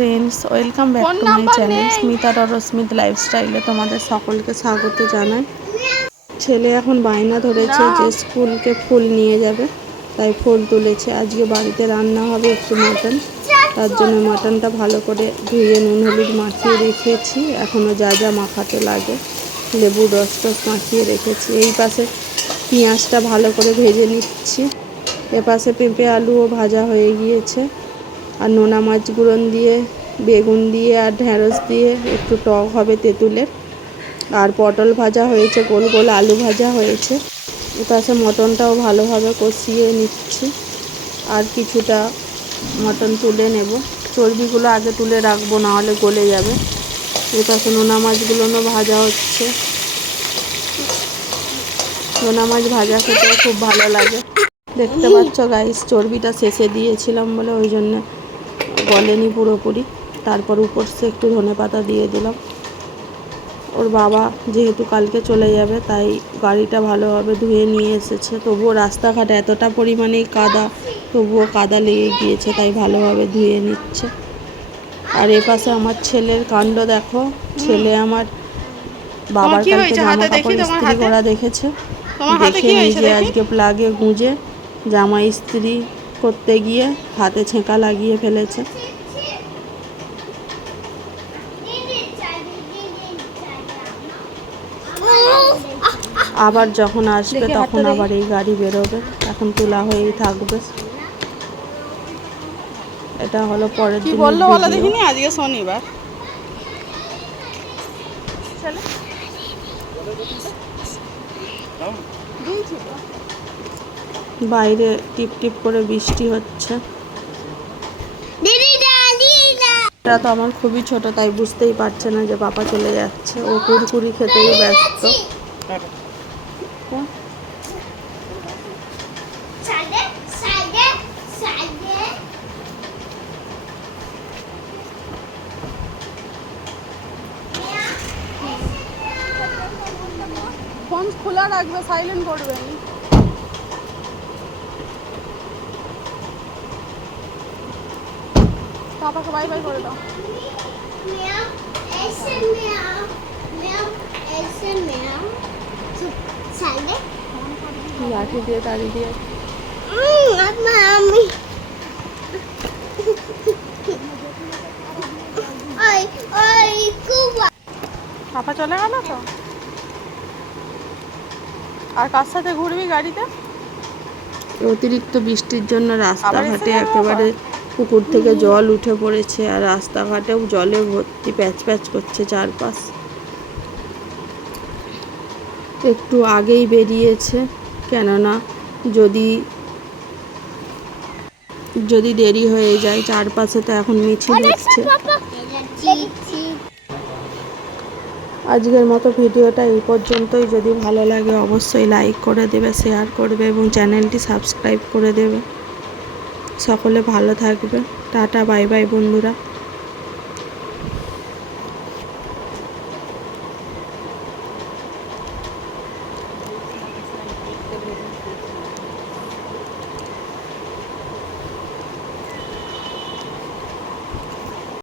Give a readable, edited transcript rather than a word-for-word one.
Friends, welcome back to my channel Smita রসমিত লাইফস্টাইলে তোমাদের সকলকে স্বাগত জানাই। ছেলে এখন বায়না ধরেছে যে স্কুলকে ফুল নিয়ে যাবে, তাই ফুল তুলেছে। আজকে বাড়িতে রান্না হবে একটু মাটন, তার জন্য মাটনটা ভালো করে ধুয়ে নুন হলুদ মাখিয়ে রেখেছি। এখনও যা যা মাখাতে লাগে লেবুর রস টস মাখিয়ে রেখেছি। এই পাশে পেঁয়াজটা ভালো করে ভেজে নিচ্ছি। এপাশে পেঁপে আলুও ভাজা হয়ে গিয়েছে। আর নোনা মাছ গুঁড়ন দিয়ে, বেগুন দিয়ে আর ঢ্যাঁড়স দিয়ে একটু টক হবে তেঁতুলের। আর পটল ভাজা হয়েছে, গোল গোল আলু ভাজা হয়েছে। এপাশে মটনটাও ভালোভাবে কষিয়ে নিচ্ছি। আর কিছুটা মটন তুলে নেব, চর্বিগুলো আগে তুলে রাখবো, না হলে গলে যাবে। এপাশে নোনা মাছগুলোও ভাজা হচ্ছে। নোনা মাছ ভাজা খেতেও খুব ভালো লাগে। দেখতে পাচ্ছ গাইস, চর্বিটা শেষে দিয়েছিলাম বলে ওই জন্য গলেনি পুরোপুরি। তারপর উপর সে একটু ধনেপাতা দিয়ে দিলাম। ওর বাবা যেহেতু কালকে চলে যাবে, তাই গাড়িটা ভালোভাবে ধুয়ে নিয়ে এসেছে। তবুও রাস্তাঘাট এতটা পরিমাণেই কাদা, তবুও কাদা লেগে গিয়েছে, তাই ভালোভাবে ধুয়ে নিচ্ছে। আর এপাশে আমার ছেলের কাণ্ড দেখো। ছেলে আমার বাবার কালকে জামা কাপড় ইস্ত্রি করা দেখেছে, দেখে নিজে আজকে প্লাগে গুঁজে জামা ইস্ত্রি করতে গিয়ে হাতে ছেঁকা লাগিয়ে ফেলেছে। আবার যখন আসবে তখন আবার এই গাড়ি বেরোবে, এখন তোলা হয়েই থাকবে। এটা হলো পরের দিন। বললো বলো দেখিনি, আজকে শনিবার। বাইরে টিপ টিপ করে বৃষ্টি হচ্ছে। এটা তো আমার খুবই ছোট, তাই বুঝতেই পারছে না যে বাবা চলে যাচ্ছে। ও কুরকুরি খেতেই ব্যস্ত। ফোন খোলা রাখবে, সাইলেন্ট করবেন। পাপাকে বাই বাই করে দাও। লাঠি দিয়ে তাড়ি দিয়ে পাপা চলে গেল তো। আর কার সাথে ঘুরবি গাড়িতে? অতিরিক্ত বৃষ্টির জন্য রাস্তাঘাটে একেবারে পুকুর থেকে জল উঠে পড়েছে, আর রাস্তাঘাটেও জলে ভর্তি, প্যাচ প্যাচ করছে চারপাশ। একটু আগেই বেরিয়েছে, কেননা যদি দেরি হয়ে যায়। চারপাশে তো এখন মিছিল হচ্ছে। আজকের মতো ভিডিওটা এই পর্যন্তই। যদি ভালো লাগে অবশ্যই লাইক করে দেবে, শেয়ার করবে এবং চ্যানেলটি সাবস্ক্রাইব করে দেবে। সকলে ভালো থাকবে। টাটা, বাই বাই বন্ধুরা।